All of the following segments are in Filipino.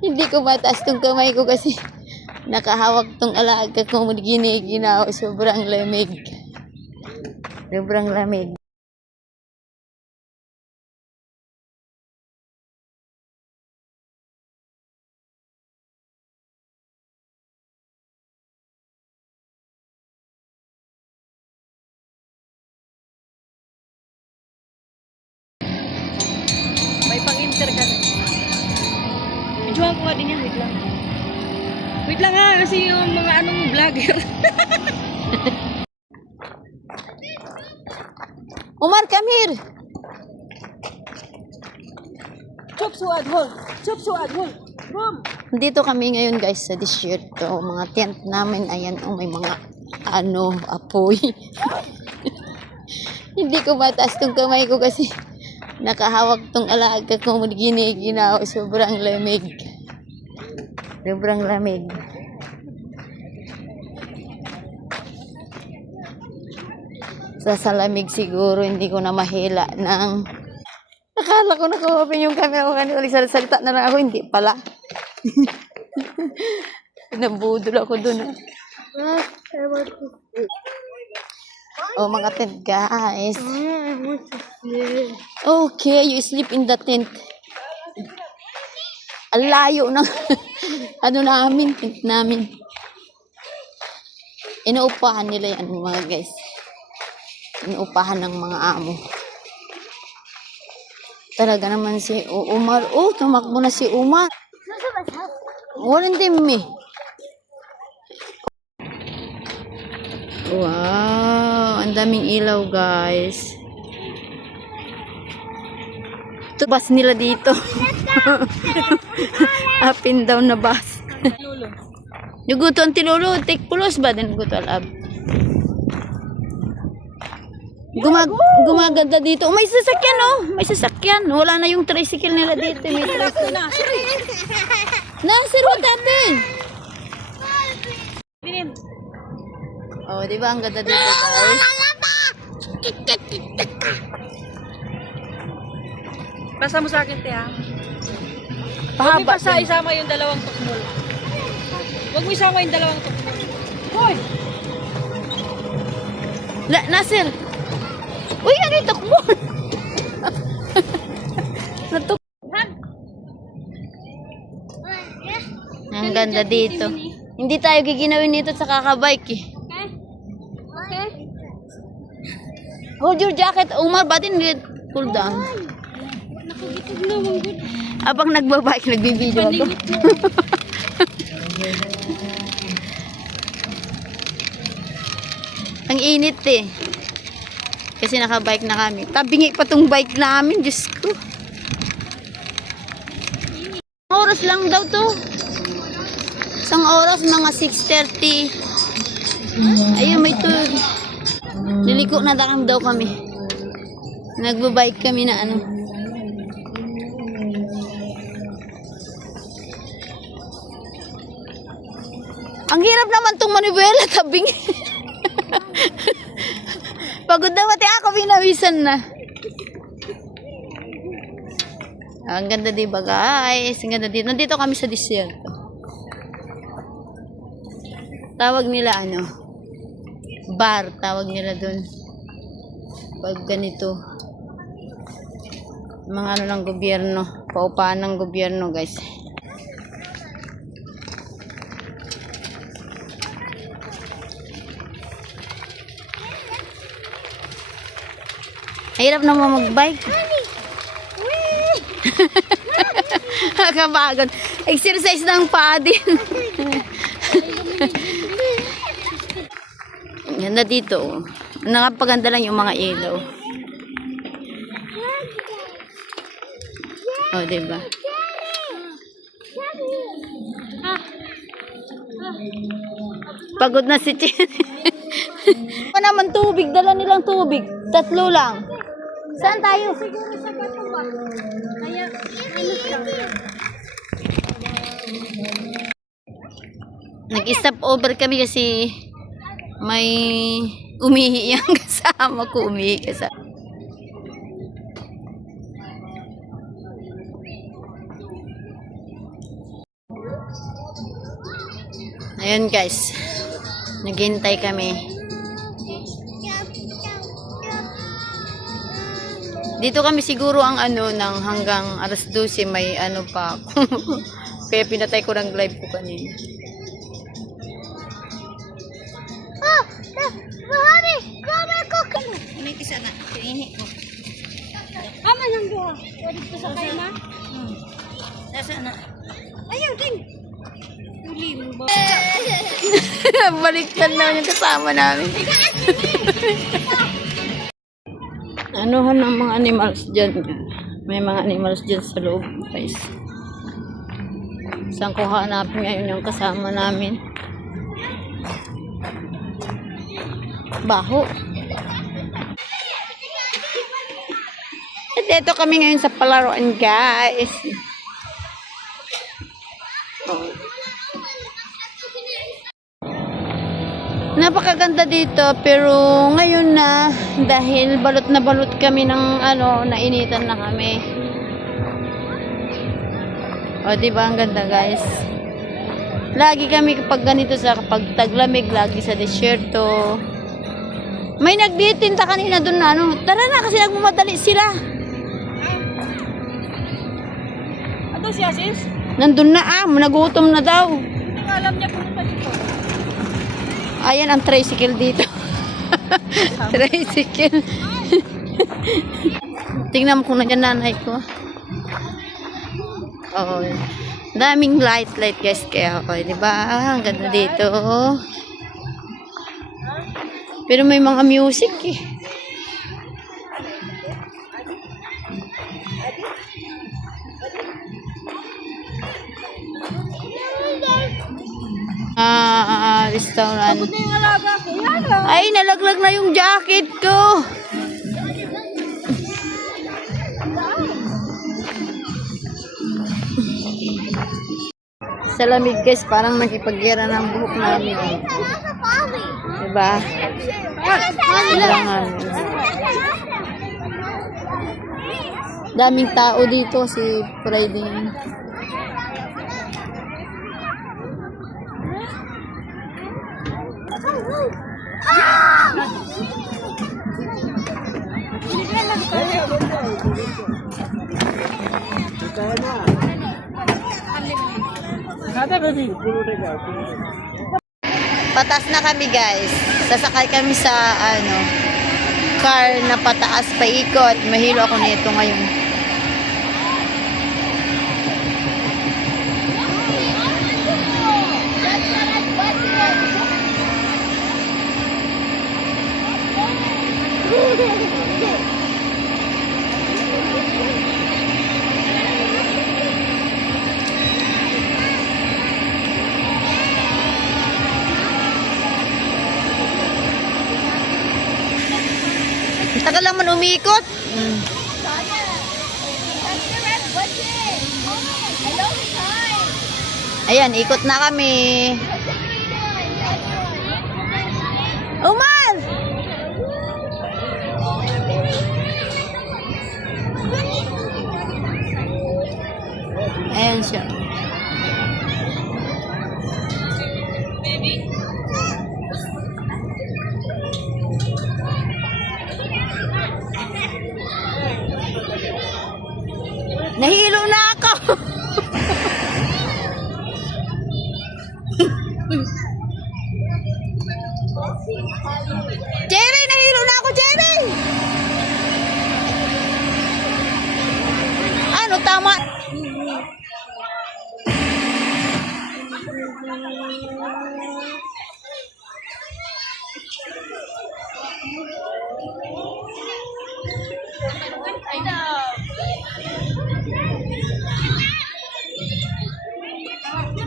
Hindi ko mataas tong kamay ko kasi nakahawak tong alaga ko, giniginaw. Sobrang lamig. Sobrang lamig. May pang-inter ka na. Videohan ko nga din yan, wait lang. Wait lang ha, kasi yung mga anong vlogger. Umar, come here. Chop suad, hold. Chop suad, hold. Boom! Dito kami ngayon guys sa disyerto. Mga tent namin, ayan, may mga apoy. Hindi ko mataas tong kamay ko kasi nakahawak tong alaga ko, giniginaw. Sobrang lamig. Sobrang lamig. Sa lamig siguro hindi ko na mahila ng... Akala ko naka-open yung camera ko kanina. Salita na lang ako, hindi pala. Nabudol ako dun. Oh, mga tent guys. Okay, you sleep in the tent. Ang layo ng namin, tent namin. Inuupahan nila yan mga guys. Inuupahan ng mga amo. Talaga naman si Umar. Oh, tumakbo na si Umar. Walang dimi. Wow, ang daming ilaw guys. Ito bus nila dito. Up and down na bus. Nuguto ang tinulo. Take pulos ba din nuguto alab? Gumaganda dito. Oh, may sasakyan oh. May sasakyan. Wala na yung tricycle nila dito. May tricycle. Nasir, what happened? Oh, di ba ang ganda dito guys? Basta mo sa akin, te ha? Huwag mo Pahaba. isama yung dalawang tukmol. Huwag mo isama yung dalawang tukmol. Hoy! Nasir. Uy, ano yung tukmol? Ang ganda dito. Hindi tayo giginawin dito sa kakabike eh. Okay? Hold your jacket, Umar. Ba't hindi cool down? Nakagitog na mong good. Abang nagbabike, nagbibideo ako. Ang init eh. Kasi nakabike na kami. Tabingi pa tong bike namin, Diyos ko. Oras lang daw to. Isang oras, mga 6:30. Ayun, may tour. Liliko na daw kami. Nagbabike kami na ano. Ang hirap naman tong manibela, tabing. Pagod na pati ako, binawisan na. Ang ganda diba guys? Ang ganda dito. Nandito kami sa disyerto. Tawag nila bar, tawag nila dun. Pag ganito. Mga ng gobyerno. Paupahan ng gobyerno guys. Hirap naman mag-bike. Kabagod. Exercise ng paa din. Ganda dito. Nakapaganda lang yung mga ilaw. Oh, diba? Pagod na si Chen. Ano naman tubig? Dala nilang tubig. 3 lang. Saan tayo? Siguro sa bato ba? Kaya, Nag-stop over kami kasi may umihi yung kasama ko. Umihi kasama. Ayan guys. Naghintay kami. Dito kami siguro ang ng hanggang alas 12 may pa. Kaya pinatay ko ng live ko kanina. Oh, Mami, come ko. Ini kisa na. Ini ko. Ama lang doon. Pwede ko sa kayo, ma? Nasa na? Ayaw din. Huli mo ba? Baliktad na yung kasama namin. Anuhan ng mga animals dyan. May mga animals dyan sa loob, guys. Saan ko hanapin ngayon yung kasama namin? Baho. At ito kami ngayon sa palaruan, guys. Oh. Napakaganda dito, pero ngayon na dahil balot na balot kami ng nainitan na kami. O, diba ang ganda, guys? Lagi kami kapag ganito kapag taglamig, lagi sa desierto. May nagditinta kanina doon na tara na kasi nagmamadali sila. Ano siya, sis? Nandun na nagutom na daw. Hindi nga alam niya pumunta dito. Ayan ang tricycle dito. Tricycle. Tingnan mo kung nandiyan nanay ko. Oo. Daming light guys kaya ako, di ba? Ang ganda dito. Pero may mga music eh. Restaurant. Ito yung alaga ko. Yan lang. Ay, nalaglag na yung jacket ko. Sa lamig guys, parang nakipagyera ng buhok namin. Diba? Kailangan. Daming tao dito si Friday. Patas na kami guys. Sasakay kami sa car na pataas paikot. Mahilo ako nito ngayon. Tagal lang man umikot. Ayan, ikot na kami. Umar! Ayan siya. Nahilo na ako. Jerry, nahilo na ako, Jerry. Ano, tama?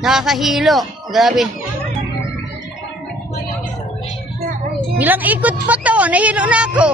Nakakahilo. Grabe. Bilang ikot pa to. Nahilo na ako.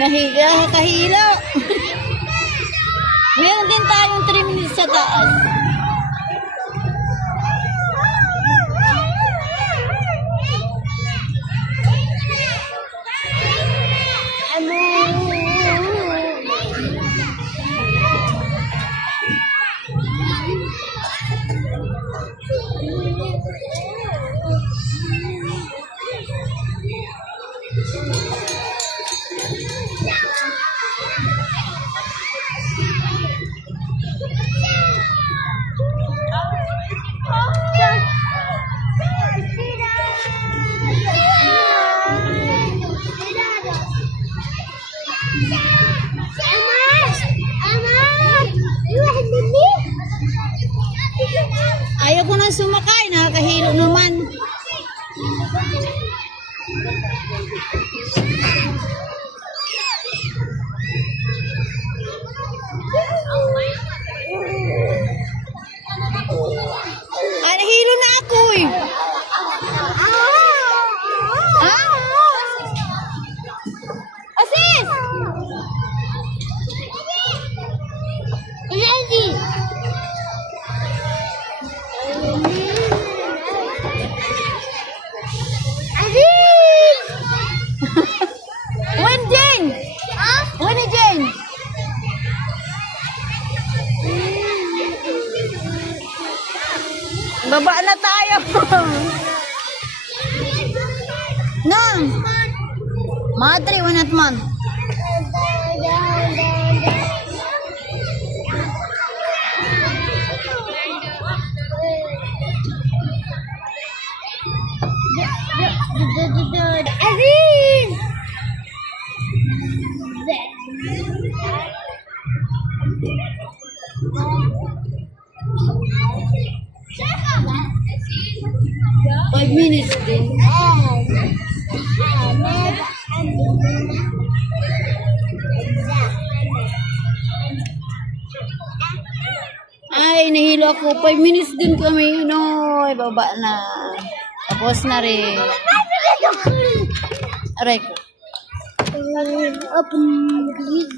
Nahiga, kahilo. Meron din tayong 3 minutes sa taas. Ayaw ko nang sumakay, nakakahilo naman. Ay, nahilo na ako eh. Ha? Asis! Ready. When Jane? When ni Jane? Baba na tayo. Nang. Madre, wanat man. Aziz! Five minutes din. Ay, nahilo ako. 5 minutes din kami. No, ay, baba na. Tapos na rin. Aray ko. Open, please.